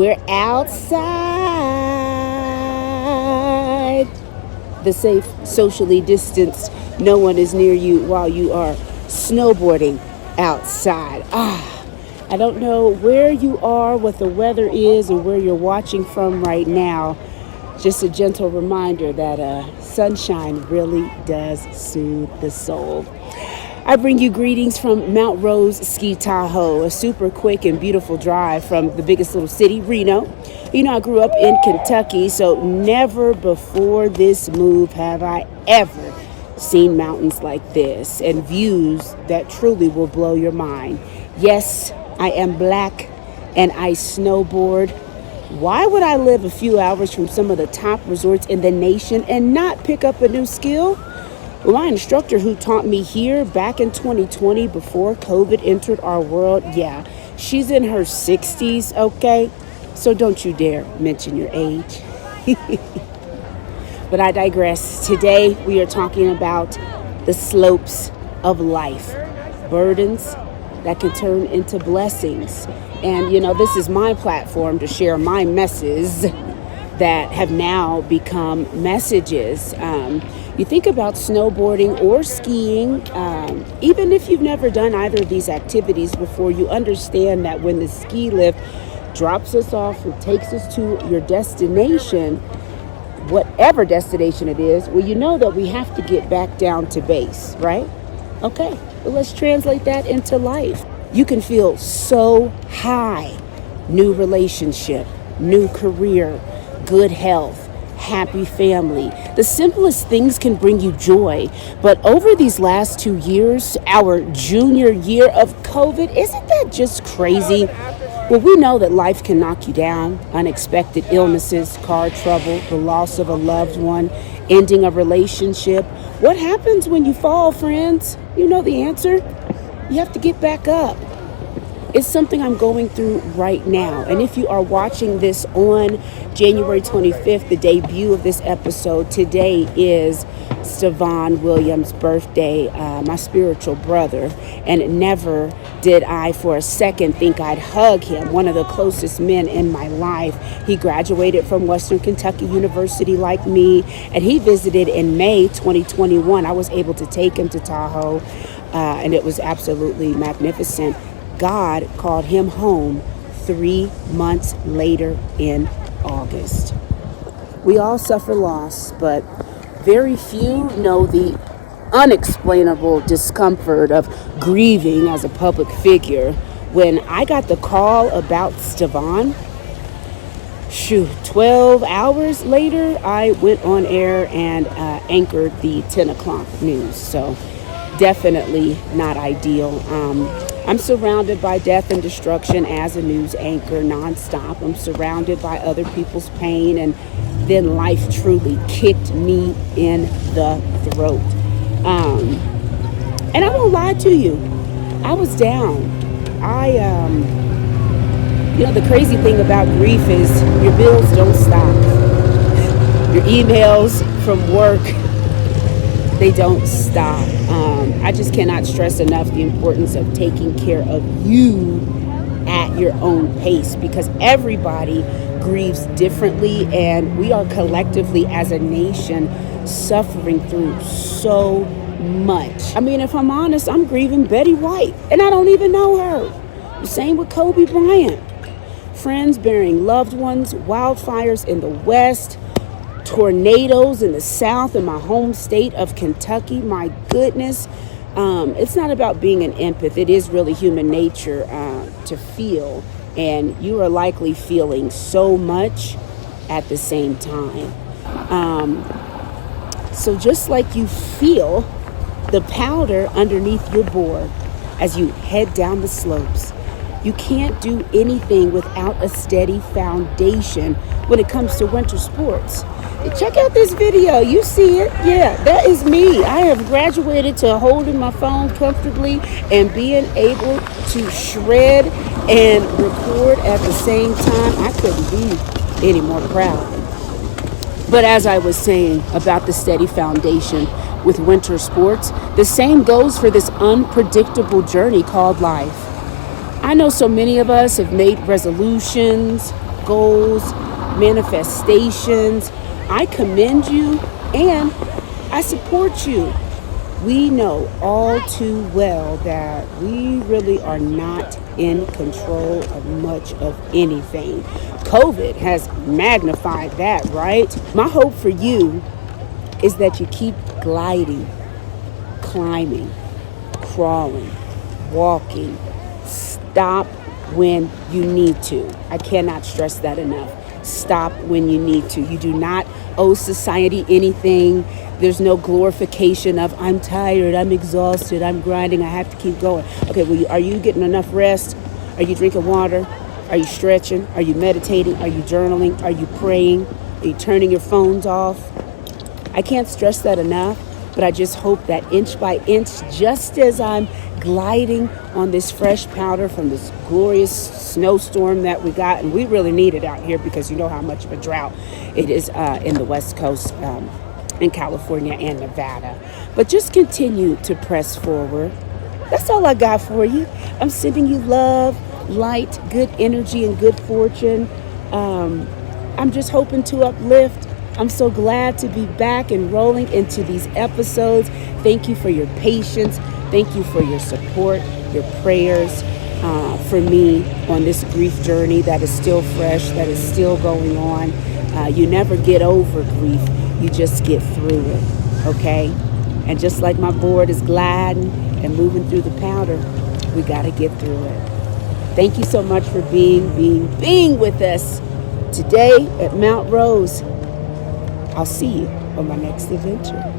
We're outside. The safe, socially distanced, no one is near you while you are snowboarding outside. I don't know where you are, what the weather is, or where you're watching from right now. Just a gentle reminder that sunshine really does soothe the soul. I bring you greetings from Mount Rose Ski Tahoe, a super quick and beautiful drive from the biggest little city, Reno. You know, I grew up in Kentucky, so never before this move have I ever seen mountains like this and views that truly will blow your mind. Yes, I am black and I snowboard. Why would I live a few hours from some of the top resorts in the nation and not pick up a new skill? Well, my instructor who taught me here back in 2020 before COVID entered our world, yeah, she's in her 60s, okay? So don't you dare mention your age. But I digress. Today we are talking about the slopes of life, burdens that can turn into blessings. And, you know, this is my platform to share my messes that have now become messages. You think about snowboarding or skiing, even if you've never done either of these activities before, you understand that when the ski lift drops us off and takes us to your destination, whatever destination it is, well, you know that we have to get back down to base, right? Okay, well, let's translate that into life. You can feel so high. New relationship, new career, good health, happy family. The simplest things can bring you joy. But over these last 2 years, our junior year of COVID, isn't that just crazy? Well, we know that life can knock you down. Unexpected illnesses, car trouble, the loss of a loved one, ending a relationship. What happens when you fall, friends? You know the answer. You have to get back up. It's something I'm going through right now. And if you are watching this on January 25th, the debut of this episode, today is Stevon Williams' birthday, my spiritual brother. And never did I for a second think I'd hug him, one of the closest men in my life. He graduated from Western Kentucky University like me, and he visited in May 2021. I was able to take him to Tahoe, and it was absolutely magnificent. God called him home 3 months later in August. We all suffer loss, but very few know the unexplainable discomfort of grieving as a public figure. When I got the call about Stevon, 12 hours later, I went on air and anchored the 10 o'clock news. So definitely not ideal. I'm surrounded by death and destruction as a news anchor nonstop. I'm surrounded by other people's pain, and then life truly kicked me in the throat. And I won't lie to you, I was down. The crazy thing about grief is your bills don't stop. Your emails from work, they don't stop. I just cannot stress enough the importance of taking care of you at your own pace, because everybody grieves differently, and we are collectively as a nation suffering through so much. I mean, if I'm honest, I'm grieving Betty White, and I don't even know her. The same with Kobe Bryant. Friends burying loved ones, wildfires in the West, tornadoes in the South, in my home state of Kentucky. My goodness. It's not about being an empath. It is really human nature to feel, and you are likely feeling so much at the same time. So just like you feel the powder underneath your board as you head down the slopes, you can't do anything without a steady foundation when it comes to winter sports. Check out this video. You see it? Yeah, that is me. I have graduated to holding my phone comfortably and being able to shred and record at the same time. I couldn't be any more proud. But as I was saying about the steady foundation with winter sports, the same goes for this unpredictable journey called life. I know so many of us have made resolutions, goals, manifestations. I commend you and I support you. We know all too well that we really are not in control of much of anything. COVID has magnified that, right? My hope for you is that you keep gliding, climbing, crawling, walking. Stop when you need to. I cannot stress that enough. Stop when you need to. You do not owe society anything. There's no glorification of I'm tired, I'm exhausted, I'm grinding, I have to keep going. Okay, well, are you getting enough rest? Are you drinking water? Are you stretching? Are you meditating? Are you journaling? Are you praying? Are you turning your phones off? I can't stress that enough, but I just hope that inch by inch, just as I'm gliding on this fresh powder from this glorious snowstorm that we got, and we really need it out here because you know how much of a drought it is in the West Coast, in California and Nevada. But just continue to press forward. That's all I got for you. I'm sending you love, light, good energy, and good fortune. I'm just hoping to uplift. I'm so glad to be back and rolling into these episodes. Thank you for your patience. Thank you for your support, your prayers for me on this grief journey that is still fresh, that is still going on. You never get over grief. You just get through it, okay? And just like my board is gliding and moving through the powder, we got to get through it. Thank you so much for being with us today at Mount Rose. I'll see you on my next adventure.